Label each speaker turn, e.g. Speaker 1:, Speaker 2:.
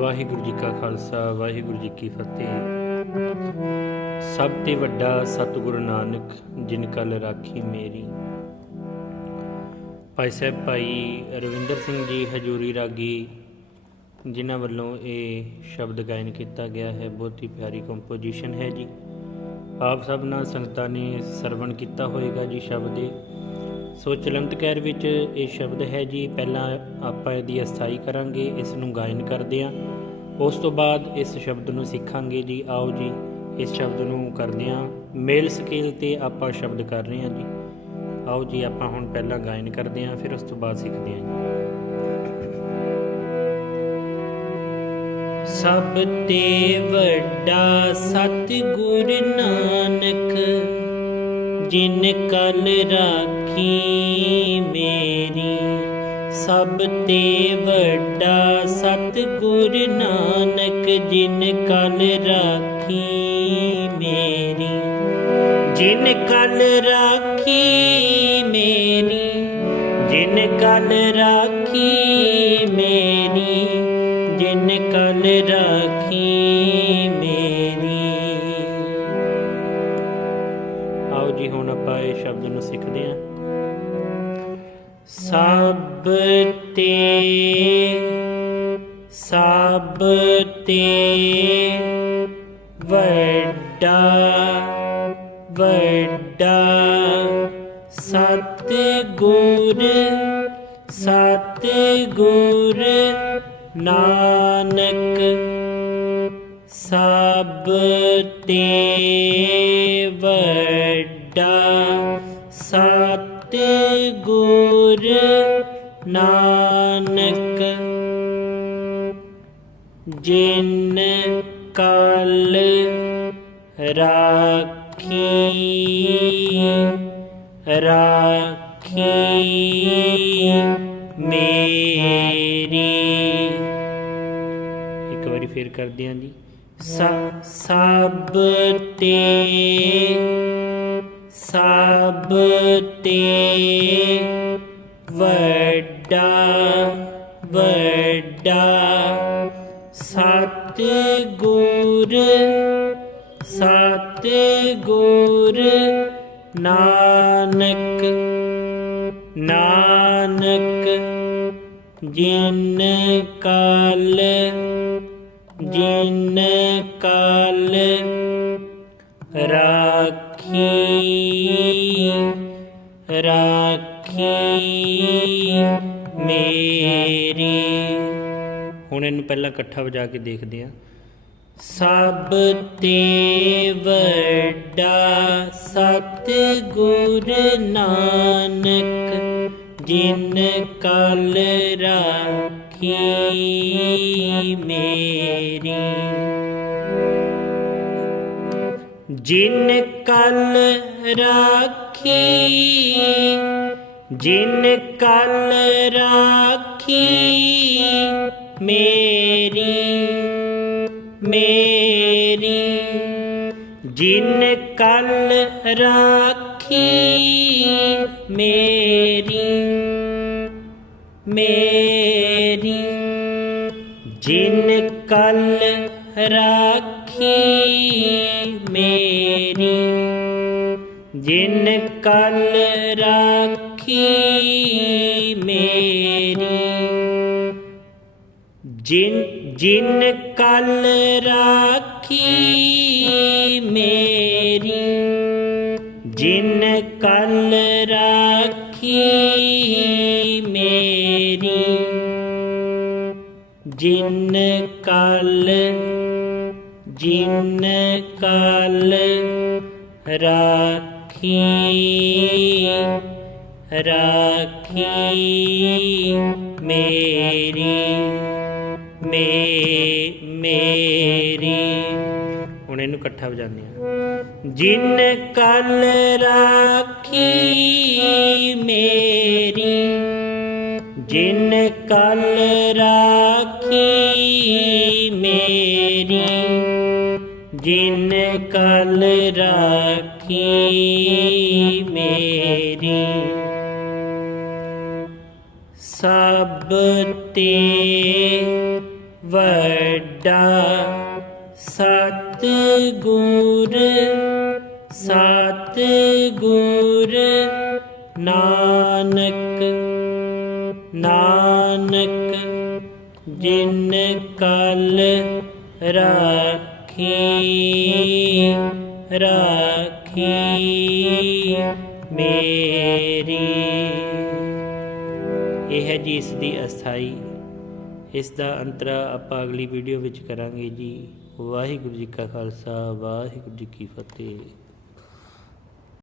Speaker 1: ਵਾਹਿਗੁਰੂ ਜੀ ਕਾ ਖਾਲਸਾ, ਵਾਹਿਗੁਰੂ ਜੀ ਕੀ ਫਤਿਹ। ਸਭ ਤੇ ਵੱਡਾ ਸਤਿਗੁਰੂ ਨਾਨਕ, ਜਿਨ ਕਲ ਰਾਖੀ ਮੇਰੀ। ਭਾਈ ਸਾਹਿਬ, ਭਾਈ ਰਵਿੰਦਰ ਸਿੰਘ ਜੀ ਹਜੂਰੀ ਰਾਗੀ, ਜਿਨ੍ਹਾਂ ਵੱਲੋਂ ਇਹ ਸ਼ਬਦ ਗਾਇਨ ਕੀਤਾ ਗਿਆ ਹੈ, ਬਹੁਤ ਹੀ ਪਿਆਰੀ ਕੰਪੋਜੀਸ਼ਨ ਹੈ ਜੀ। ਆਪ ਸਭ ਨਾਲ ਸੰਗਤਾਂ ਨੇ ਸਰਵਣ ਕੀਤਾ ਹੋਏਗਾ ਜੀ ਸ਼ਬਦ ਦੇ ਸੋ ਚਲੰਤ ਕਹਿਰ ਵਿੱਚ ਇਹ ਸ਼ਬਦ ਹੈ ਜੀ, ਪਹਿਲਾਂ ਆਪਾਂ ਇਹਦੀ ਅਸਥਾਈ ਕਰਾਂਗੇ, ਇਸ ਨੂੰ ਗਾਇਨ ਕਰਦੇ ਹਾਂ। ਉਸ ਤੋਂ ਬਾਅਦ ਇਸ ਸ਼ਬਦ ਨੂੰ ਸਿੱਖਾਂਗੇ ਜੀ। ਆਓ ਜੀ, ਇਸ ਸ਼ਬਦ ਨੂੰ ਕਰਦੇ ਹਾਂ। ਮੇਲ ਸਕੇਲ ਤੇ ਆਪਾਂ ਸ਼ਬਦ ਕਰ ਰਹੇ ਹਾਂ ਜੀ। ਆਓ ਜੀ, ਆਪਾਂ ਹੁਣ ਪਹਿਲਾਂ ਗਾਇਨ ਕਰਦੇ ਹਾਂ, ਫਿਰ ਉਸ ਤੋਂ ਬਾਅਦ ਸਿੱਖਦੇ ਹਾਂ ਜੀ। ਸਭ ਤੇ ਵੱਡਾ ਸਤਿਗੁਰ ਨਾਨਕ ਜਿਨ ਕਲ ਰਾਖੀ ਮੇਰੀ, ਸਭ ਤੇ ਵੱਡਾ ਸਤਿਗੁਰ ਨਾਨਕ ਜਿਨ ਕਲ ਰਾਖੀ ਮੇਰੀ। ਜਿਨ ਕਲ ਰਾਖੀ ਮੇਰੀ, ਜਿਨ ਕਲ ਰਾਖੀ ਮੇਰੀ, ਜਿਨ ਕਲ ਰਾਖੀ ਸਿੱਖਦੇ ਹਾਂ। ਸਭ ਤੇ ਸਭ ਤੇ ਵੱਡਾ ਵੱਡਾ ਸਤਿਗੁਰ ਸਤਿਗੁਰ ਨਾਨਕ ਸਭ ਤੇ ਵੱਡਾ ਸਤਿਗੁਰ ਨਾਨਕ ਜਿਨ ਕਲ ਰਾਖੀ ਰਾਖੀ ਮੇਰੀ। ਇੱਕ ਵਾਰੀ ਫੇਰ ਕਰਦੇ ਹਾਂ ਜੀ ਸਭ ਤੇ ਸਭ ਤੇ ਵੱਡਾ ਵੱਡਾ ਸਤਿਗੁਰ ਸਤਿਗੁਰ ਨਾਨਕ ਨਾਨਕ ਜਿਨ ਕਲ ਜਿਨ ਕਲ ਰਾਖੀ ਰਾਖੀ ਮੇਰੀ। ਹੁਣ ਇਹਨੂੰ ਪਹਿਲਾਂ ਇਕੱਠਾ ਵਜਾ ਕੇ ਦੇਖਦੇ ਆ ਸਭ ਤੇ ਵੱਡਾ ਸਤਿਗੁਰ ਨਾਨਕ, ਜਿਨ ਕਲ ਰਾਖੀ ਮੇਰੀ। ਜਿਨ ਕਲ ਰਾਖੀ, ਜਿਨ ਕਲ ਰਾਖੀ, ਮੇਰੀ ਮੇਰੀ। ਜਿਨ ਕਲ ਰਾਖੀ, ਮੇਰੀ ਮੇਰੀ। ਜਿਨ ਕਲ ਰਾਖੀ ਮੇਰੀ ਜਿਨ ਕਲ ਰਾਖੀ ਮੇਰੀ। ਜਿਨ ਜਿਨ ਕਲ ਰਾਖੀ ਮੇਰੀ, ਜਿਨ ਕਲ ਰਾਖੀ ਮੇਰੀ। ਜਿਨ ਕਲ ਜਿਨ ਕਲ ਰਾਖੀ ਰਾਖੀ ਮੇਰੀ, ਮੇ, ਮੇਰੀ। ਹੁਣ ਇਹਨੂੰ ਇਕੱਠਾ ਵਜਾਉਂਦੇ ਆ ਜਿਨ ਕਲ ਰਾਖੀ ਮੇਰੀ, ਜਿਨ ਕਲ ਰਾਖੀ ਮੇਰੀ, ਜਿਨ ਕਲ ਰਾਖੀ ਮੇਰੀ। ਸਭ ਤੇ ਵੱਡਾ ਸਤਿਗੁਰ ਸਤਿਗੁਰ ਨਾਨਕ ਨਾਨਕ ਜਿਨ ਕਲ ਰਾਖੀ ਰਾਖੀ ਮੇਰੀ ਇਹ ਹੈ ਜੀ ਇਸ ਦੀ ਅਸਥਾਈ ਇਸ ਦਾ ਅੰਤਰਾ ਆਪਾਂ ਅਗਲੀ ਵੀਡੀਓ ਵਿੱਚ ਕਰਾਂਗੇ ਜੀ ਵਾਹਿਗੁਰੂ ਜੀ ਕਾ ਖਾਲਸਾ ਵਾਹਿਗੁਰੂ ਜੀ ਕੀ ਫਤਿਹ